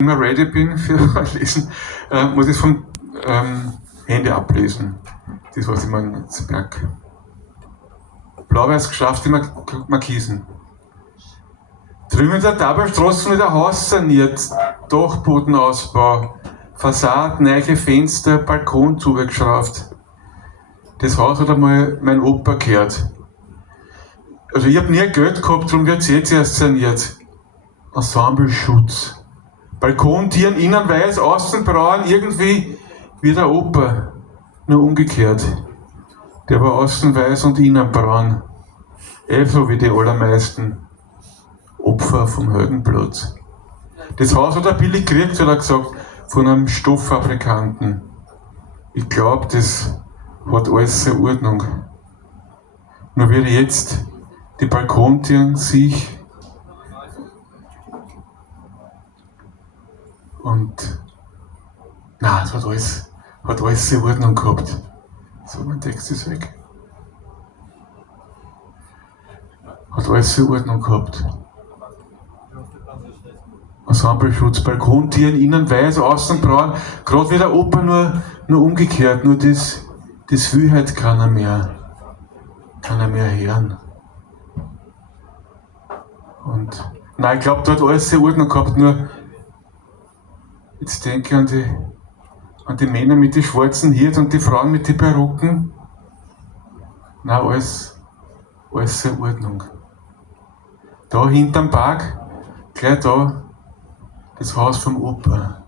Wenn ich ready bin für Lesen, muss ich es vom Handy ablesen. Das, was ich mir jetzt merke. Blau-weiß geschafft, Markisen. Drüben in der Taberstraße wird ein Haus saniert. Dachbodenausbau, Fassaden, neue Fenster, Balkon zugeschraubt. Das Haus hat einmal mein Opa gehört. Also ich habe nie Geld gehabt, darum wird es jetzt erst saniert. Ensembleschutz. Balkontieren innen weiß, außen braun, irgendwie wie der Opa. Nur umgekehrt. Der war außen weiß und innen braun. So wie die allermeisten Opfer vom Heldenblut. Das Haus hat er billig gekriegt, hat er gesagt, von einem Stofffabrikanten. Ich glaube, das hat alles seine Ordnung. Nur wie jetzt die Balkontieren sich und nein, es hat alles in Ordnung gehabt. So, mein Text ist weg. Hat alles in Ordnung gehabt. Ensembleschutz, Balkontieren, innen weiß, außen braun. Gerade wie der Opa, nur umgekehrt. Nur das will halt keiner mehr hören. Und nein, ich glaube, da hat alles in Ordnung gehabt. Nur jetzt denke ich an die Männer mit den schwarzen Hirten und die Frauen mit den Perücken. Nein, alles in Ordnung. Da hinterm Park, gleich da, das Haus vom Opa.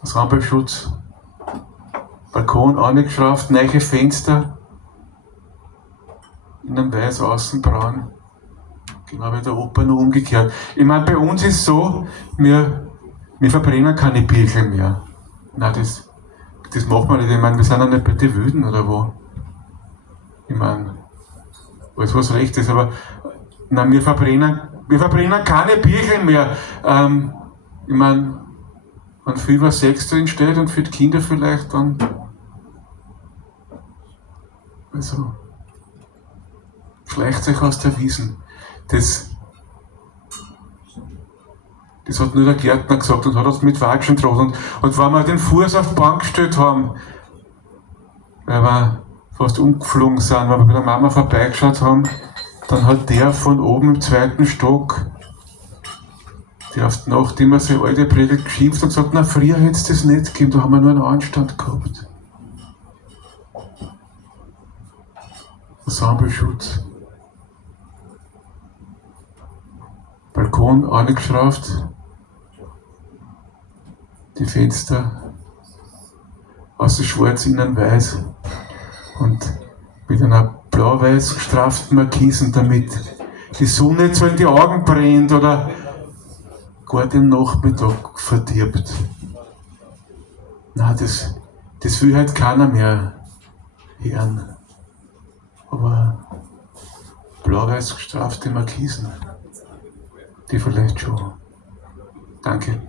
Ensembleschutz, Balkon angeschraubt, neue Fenster, innen weiß, außen braun. Genau wie der Opa, nur umgekehrt. Ich meine, bei uns ist es so, wir verbrennen keine Birkel mehr. Nein, das macht man nicht. Ich meine, wir sind ja nicht bei den Wilden oder wo. Ich meine, alles was recht ist, aber nein, wir verbrennen keine Birkel mehr. Ich meine, wenn viel was Sex drin steht und für die Kinder vielleicht dann. Also, schleicht euch aus der Wiesen. Das hat nur der Gärtner gesagt und hat uns mit Watschen droht. Und wenn wir den Fuß auf die Bank gestellt haben, weil wir fast umgeflogen sind, weil wir bei der Mama vorbeigeschaut haben, dann hat der von oben im 2. Stock, der auf die Nacht immer so alte Predigt geschimpft und gesagt, na früher hätte es das nicht gegeben, da haben wir nur einen Anstand gehabt. Ensembleschutz. Balkon angeschraubt. Die Fenster außen schwarz, innen weiß und mit einer blau-weiß gestrafften Markisen, damit die Sonne nicht so in die Augen brennt oder gar den Nachmittag verdirbt. Nein, das will halt keiner mehr hören. Aber blau-weiß gestraffte Markisen, die vielleicht schon. Danke.